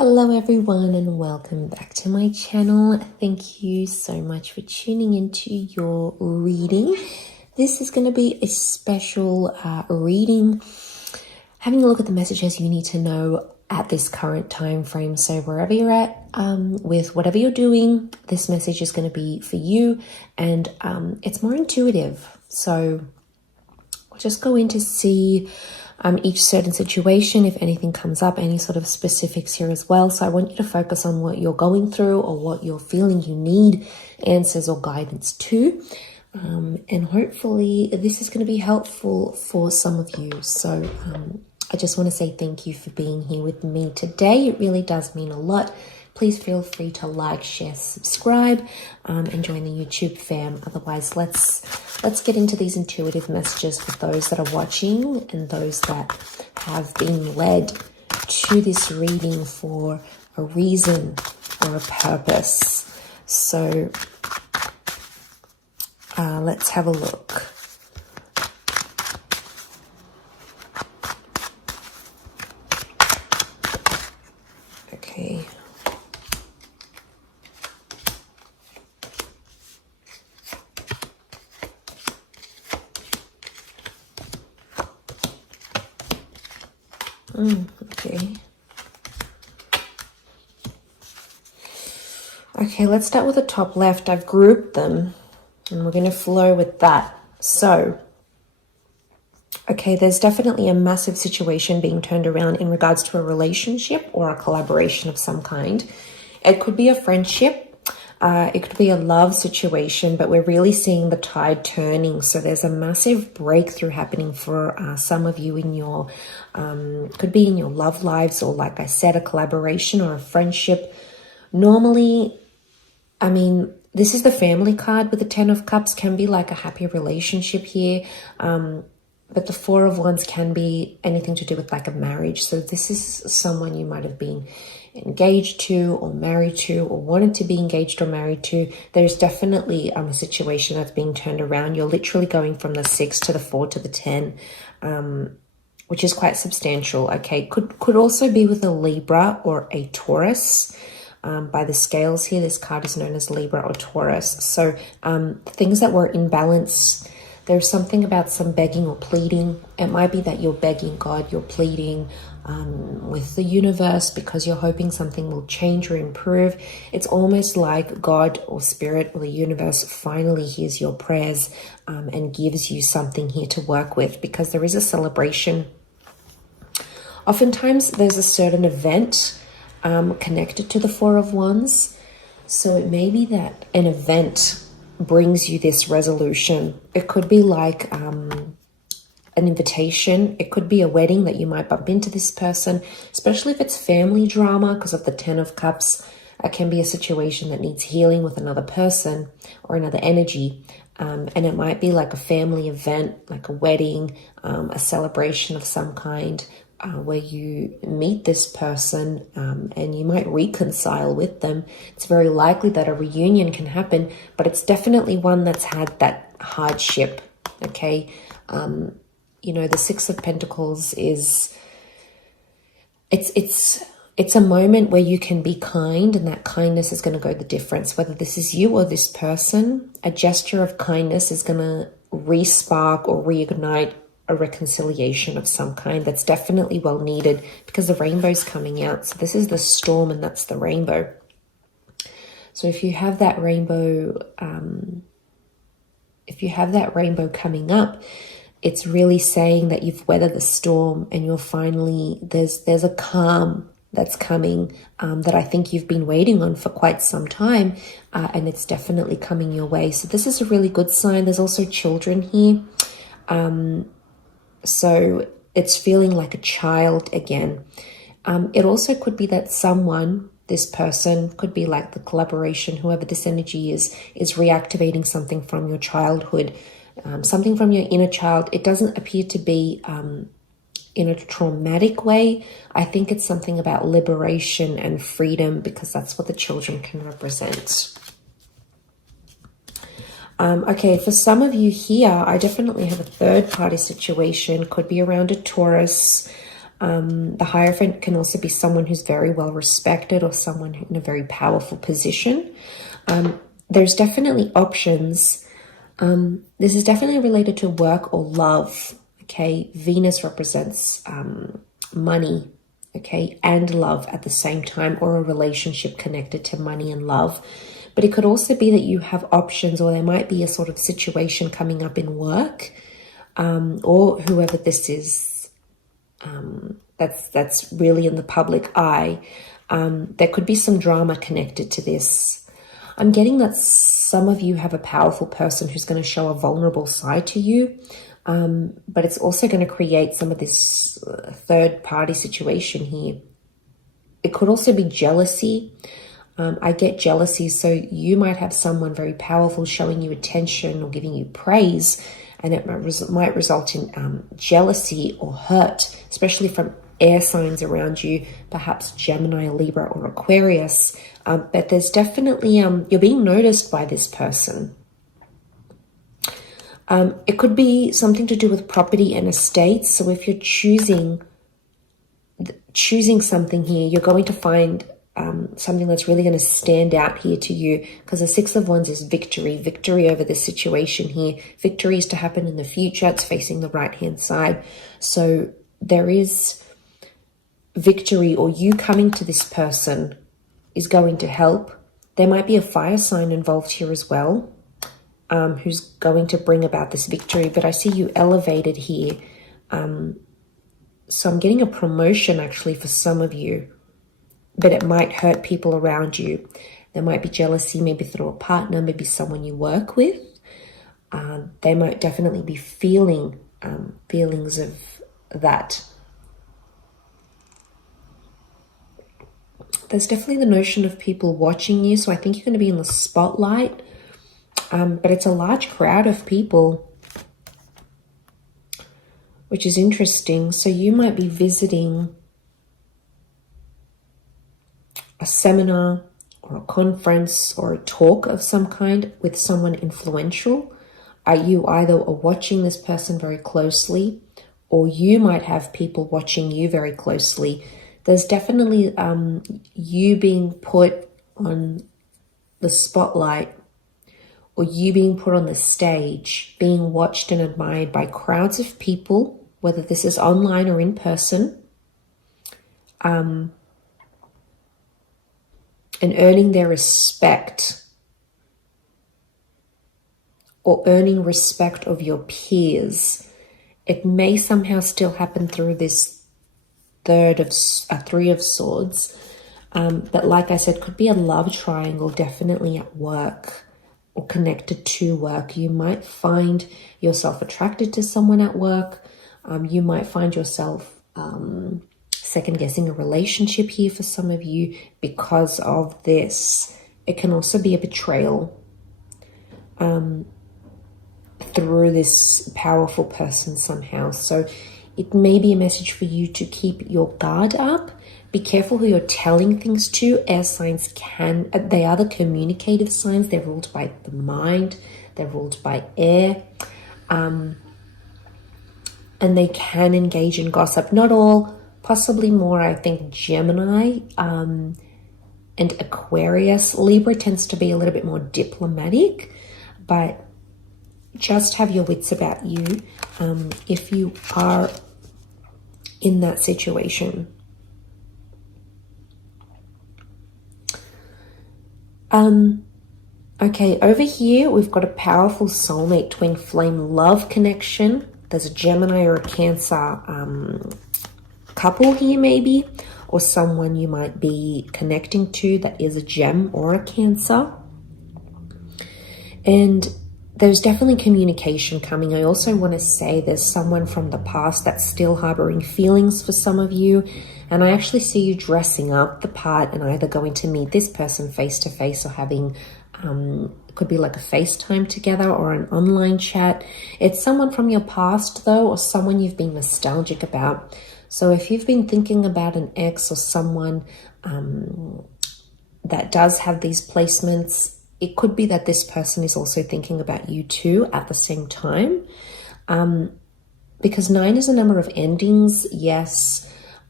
Hello everyone and welcome back to my channel. Thank you so much for tuning into your reading. This is going to be a special reading, having a look at the messages you need to know at this current time frame. So wherever you're at with whatever you're doing, this message is going to be for you, and it's more intuitive. So we'll just go in to see each certain situation, if anything comes up, any sort of specifics here as well. So I want you to focus on what you're going through or what you're feeling you need answers or guidance to. And hopefully this is going to be helpful for some of you. So I just want to say thank you for being here with me today. It really does mean a lot. Please feel free to like, share, subscribe, and join the YouTube fam. Otherwise, let's get into these intuitive messages for those that are watching and those that have been led to this reading for a reason or a purpose. So let's have a look. Okay. Okay, let's start with the top left. I've grouped them and we're going to flow with that. So, okay, there's definitely a massive situation being turned around in regards to a relationship or a collaboration of some kind. It could be a friendship. It could be a love situation, but we're really seeing the tide turning. So there's a massive breakthrough happening for some of you in your, could be in your love lives, or like I said, a collaboration or a friendship. Normally, I mean, this is the family card with the 10 of Cups, can be like a happy relationship here. But the 4 of Wands can be anything to do with like a marriage. So this is someone you might have been engaged to or married to or wanted to be engaged or married to. There's definitely a situation that's being turned around. You're literally going from the 6 to the 4 to the 10, which is quite substantial. Okay, could also be with a Libra or a Taurus. By the scales here, this card is known as Libra or Taurus. So things that were in balance. There's something about some begging or pleading. It might be that you're begging God, you're pleading with the universe because you're hoping something will change or improve. It's almost like God or Spirit or the universe finally hears your prayers and gives you something here to work with, because there is a celebration. Oftentimes there's a certain event connected to the 4 of Wands. So it may be that an event brings you this resolution. It could be like an invitation. It could be a wedding that you might bump into this person, especially if it's family drama, because of the 10 of Cups. It can be a situation that needs healing with another person or another energy. And it might be like a family event, like a wedding, a celebration of some kind, where you meet this person and you might reconcile with them. It's very likely that a reunion can happen, but it's definitely one that's had that hardship, okay? You know, the 6 of Pentacles is, it's a moment where you can be kind, and that kindness is going to go the difference. Whether this is you or this person, a gesture of kindness is going to re-spark or reignite a reconciliation of some kind that's definitely well needed, because the rainbow's coming out. So this is the storm and that's the rainbow. So if you have that rainbow, coming up, it's really saying that you've weathered the storm and you're finally, there's a calm that's coming that I think you've been waiting on for quite some time, and it's definitely coming your way. So this is a really good sign. There's also children here. So it's feeling like a child again. It also could be that someone, this person, could be like the collaboration, whoever this energy is reactivating something from your childhood, something from your inner child. It doesn't appear to be in a traumatic way. I think it's something about liberation and freedom, because that's what the children can represent. Okay, for some of you here, I definitely have a third party situation. Could be around a Taurus. The Hierophant can also be someone who's very well respected or someone in a very powerful position. There's definitely options. This is definitely related to work or love. Okay, Venus represents money, okay, and love at the same time, or a relationship connected to money and love. But it could also be that you have options, or there might be a sort of situation coming up in work, or whoever this is, that's really in the public eye. There could be some drama connected to this. I'm getting that some of you have a powerful person who's going to show a vulnerable side to you, but it's also going to create some of this third party situation here. It could also be jealousy. I get jealousy, so you might have someone very powerful showing you attention or giving you praise, and it might result in jealousy or hurt, especially from air signs around you, perhaps Gemini, Libra, or Aquarius. But there's definitely, you're being noticed by this person. It could be something to do with property and estates. So if you're choosing something here, you're going to find something that's really going to stand out here to you, because the Six of Wands is victory over this situation here. Victory is to happen in the future. It's facing the right hand side. So there is victory, or you coming to this person is going to help. There might be a fire sign involved here as well, who's going to bring about this victory. But I see you elevated here. So I'm getting a promotion actually for some of you, but it might hurt people around you. There might be jealousy, maybe through a partner, maybe someone you work with. They might definitely be feeling feelings of that. There's definitely the notion of people watching you, so I think you're going to be in the spotlight, but it's a large crowd of people, which is interesting. So you might be visiting a seminar or a conference or a talk of some kind with someone influential. You either are watching this person very closely, or you might have people watching you very closely. There's definitely you being put on the spotlight, or you being put on the stage, being watched and admired by crowds of people, whether this is online or in person, and earning their respect, or earning respect of your peers. It may somehow still happen through this Three of Swords, but like I said, could be a love triangle, definitely at work or connected to work. You might find yourself attracted to someone at work. You might find yourself second guessing a relationship here for some of you because of this. It can also be a betrayal through this powerful person somehow. So it may be a message for you to keep your guard up. Be careful who you're telling things to. Air signs they are the communicative signs. They're ruled by the mind. They're ruled by air. And they can engage in gossip. Not all, possibly more, I think, Gemini and Aquarius. Libra tends to be a little bit more diplomatic, but just have your wits about you if you are in that situation. Okay, over here we've got a powerful soulmate twin flame love connection. There's a Gemini or a Cancer couple here maybe, or someone you might be connecting to that is a Gem or a Cancer. And there's definitely communication coming. I also want to say there's someone from the past that's still harboring feelings for some of you. And I actually see you dressing up the part and either going to meet this person face to face or having, it could be like a FaceTime together or an online chat. It's someone from your past though, or someone you've been nostalgic about. So if you've been thinking about an ex or someone that does have these placements, it could be that this person is also thinking about you too at the same time. Because 9 is a number of endings, yes.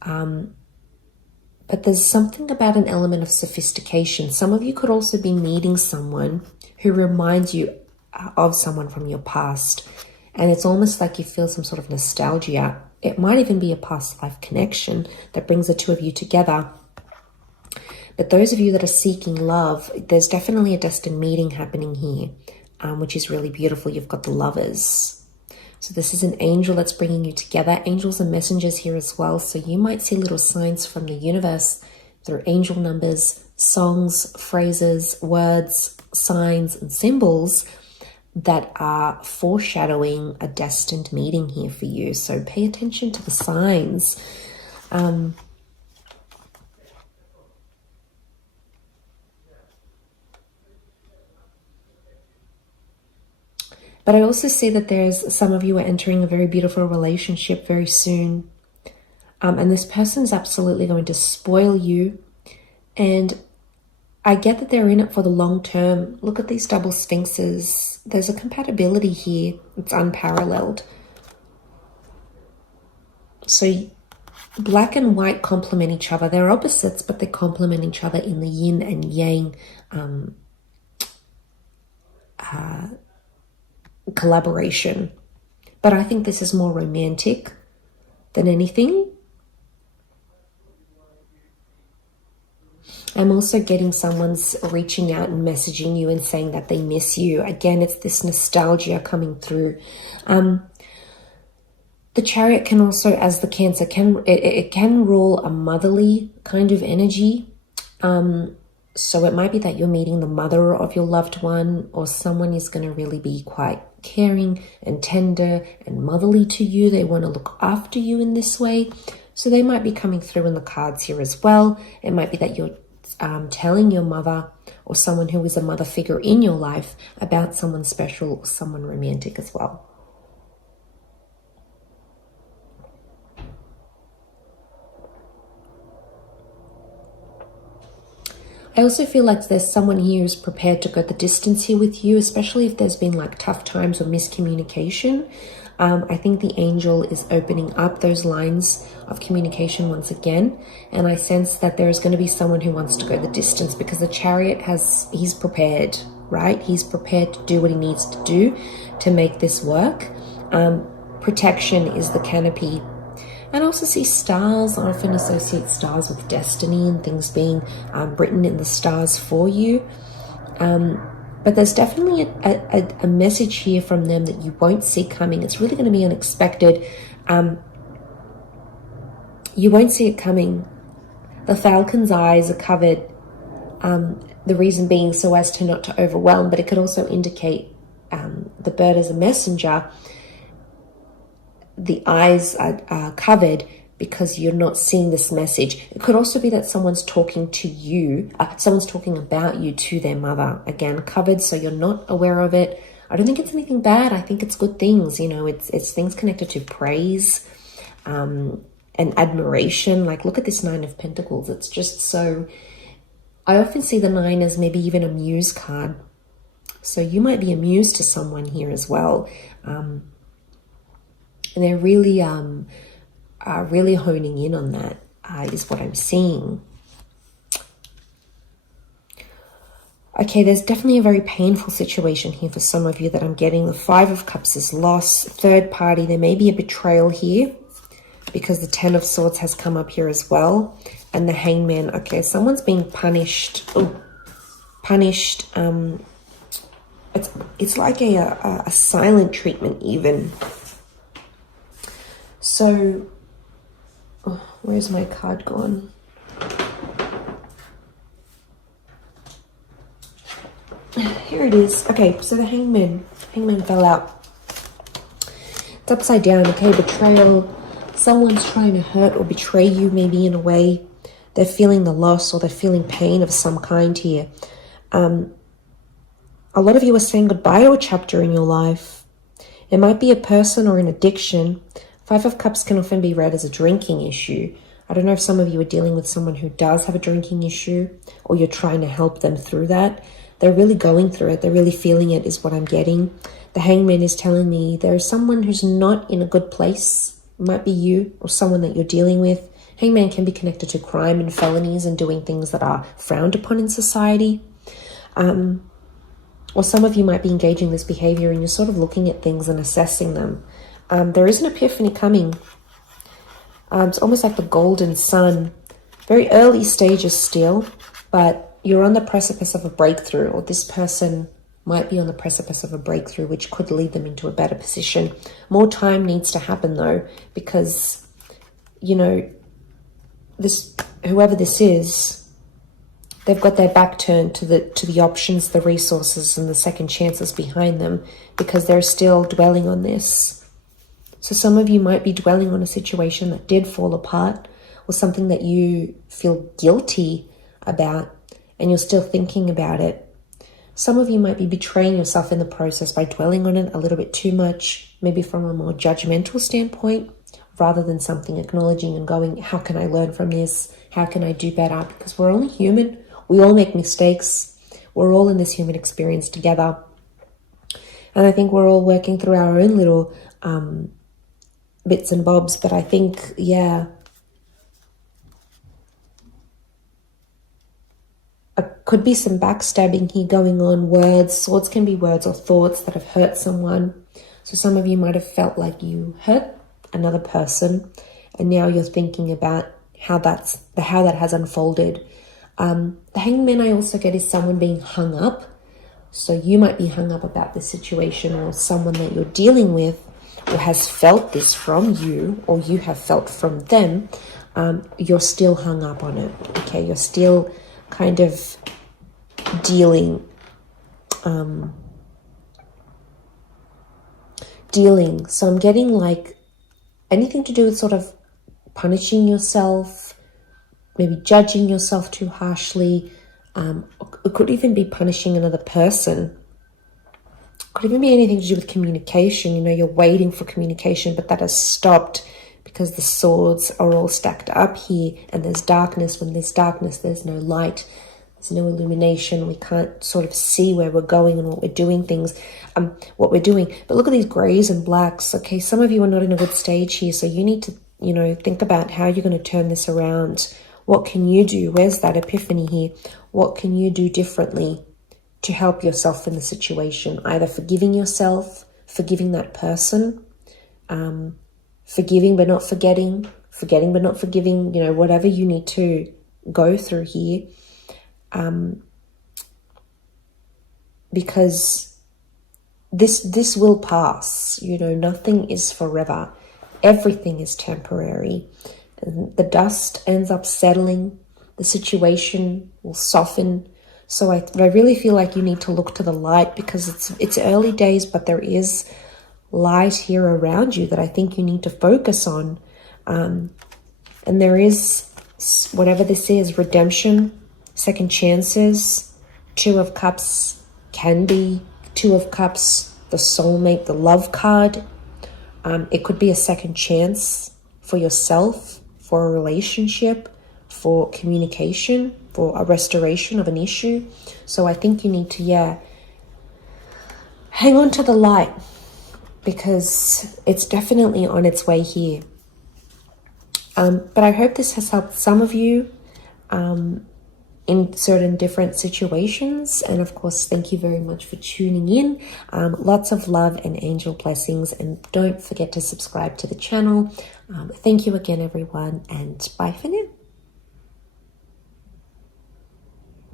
But there's something about an element of sophistication. Some of you could also be meeting someone who reminds you of someone from your past. And it's almost like you feel some sort of nostalgia. It might even be a past life connection that brings the two of you together. But those of you that are seeking love, there's definitely a destined meeting happening here, which is really beautiful. You've got the lovers. So this is an angel that's bringing you together. Angels are messengers here as well. So you might see little signs from the universe through angel numbers, songs, phrases, words, signs, and symbols that are foreshadowing a destined meeting here for you. So pay attention to the signs. But I also see that there's some of you are entering a very beautiful relationship very soon. And this person's absolutely going to spoil you. And I get that they're in it for the long term. Look at these double sphinxes. There's a compatibility here. It's unparalleled. So black and white complement each other. They're opposites, but they complement each other in the yin and yang collaboration. But I think this is more romantic than anything. I'm also getting someone's reaching out and messaging you and saying that they miss you. Again, it's this nostalgia coming through. The Chariot can also, as the Cancer, it can rule a motherly kind of energy. So it might be that you're meeting the mother of your loved one, or someone is going to really be quite caring and tender and motherly to you. They want to look after you in this way. So they might be coming through in the cards here as well. It might be that you're telling your mother or someone who is a mother figure in your life about someone special or someone romantic as well. I also feel like there's someone here who's prepared to go the distance here with you, especially if there's been like tough times or miscommunication. I think the angel is opening up those lines of communication once again. And I sense that there is going to be someone who wants to go the distance, because the Chariot he's prepared, right? He's prepared to do what he needs to do to make this work. Protection is the canopy. And I also see stars. I often associate stars with destiny and things being written in the stars for you. But there's definitely a message here from them that you won't see coming. It's really going to be unexpected. You won't see it coming. The falcon's eyes are covered. The reason being so as to not to overwhelm, but it could also indicate the bird as a messenger. The eyes are covered because you're not seeing this message. It could also be that someone's talking to you, someone's talking about you to their mother. Again, covered, so you're not aware of it. I don't think it's anything bad. I think it's good things. You know, it's things connected to praise and admiration. Like, look at this 9 of Pentacles. It's just so... I often see the 9 as maybe even a muse card. So you might be a muse to someone here as well. And they're really honing in on that, is what I'm seeing. Okay, there's definitely a very painful situation here for some of you that I'm getting. The 5 of Cups is loss, third party. There may be a betrayal here because the 10 of Swords has come up here as well. And the Hangman. Okay, someone's being punished. Oh, punished. It's like a silent treatment even. So, where's my card gone? Here it is. Okay, so the Hangman fell out. It's upside down. Okay, betrayal. Someone's trying to hurt or betray you, maybe in a way. They're feeling the loss or they're feeling pain of some kind here. A lot of you are saying goodbye to a chapter in your life. It might be a person or an addiction. 5 of Cups can often be read as a drinking issue. I don't know if some of you are dealing with someone who does have a drinking issue, or you're trying to help them through that. They're really going through it. They're really feeling it, is what I'm getting. The Hangman is telling me there is someone who's not in a good place. It might be you or someone that you're dealing with, Hangman can be connected to crime and felonies and doing things that are frowned upon in society. Or some of you might be engaging this behavior and you're sort of looking at things and assessing them. There is an epiphany coming. It's almost like the golden sun. Very early stages still, but you're on the precipice of a breakthrough, or this person might be on the precipice of a breakthrough, which could lead them into a better position. More time needs to happen though, because, you know, whoever this is, they've got their back turned to the options, the resources, and the second chances behind them, because they're still dwelling on this. So some of you might be dwelling on a situation that did fall apart, or something that you feel guilty about, and you're still thinking about it. Some of you might be betraying yourself in the process by dwelling on it a little bit too much, maybe from a more judgmental standpoint, rather than something acknowledging and going, how can I learn from this? How can I do better? Because we're only human. We all make mistakes. We're all in this human experience together. And I think we're all working through our own little bits and bobs. But I think, yeah, could be some backstabbing here going on. Words, swords can be words or thoughts that have hurt someone. So some of you might have felt like you hurt another person, and now you're thinking about how that has unfolded. The hangman I also get is someone being hung up. So you might be hung up about the situation, or someone that you're dealing with or has felt this from you, or you have felt from them. You're still hung up on it. Okay, you're still kind of dealing. So I'm getting like anything to do with sort of punishing yourself, maybe judging yourself too harshly. It could even be punishing another person. It could even be anything to do with communication. You know, you're waiting for communication, but that has stopped because the swords are all stacked up here, and there's darkness. When there's darkness, there's no light. There's no illumination. We can't sort of see where we're going and what we're doing what we're doing. But look at these grays and blacks. Okay, some of you are not in a good stage here, so you need to, you know, think about how you're going to turn this around. What can you do? Where's that epiphany here? What can you do differently to help yourself in the situation? Either forgiving yourself, forgiving that person, forgiving but not forgetting, forgetting but not forgiving, you know, whatever you need to go through here. Because this will pass, you know, nothing is forever. Everything is temporary. And the dust ends up settling. The situation will soften. So I really feel like you need to look to the light, because it's early days, but there is light here around you that I think you need to focus on. And there is, whatever this is, redemption, second chances. Two of Cups can be Two of Cups, the soulmate, the love card. It could be a second chance for yourself, for a relationship, for communication, for a restoration of an issue. So I think you need to, hang on to the light, because it's definitely on its way here. But I hope this has helped some of you in certain different situations. And of course, thank you very much for tuning in. Lots of love and angel blessings. And don't forget to subscribe to the channel. Thank you again, everyone. And bye for now.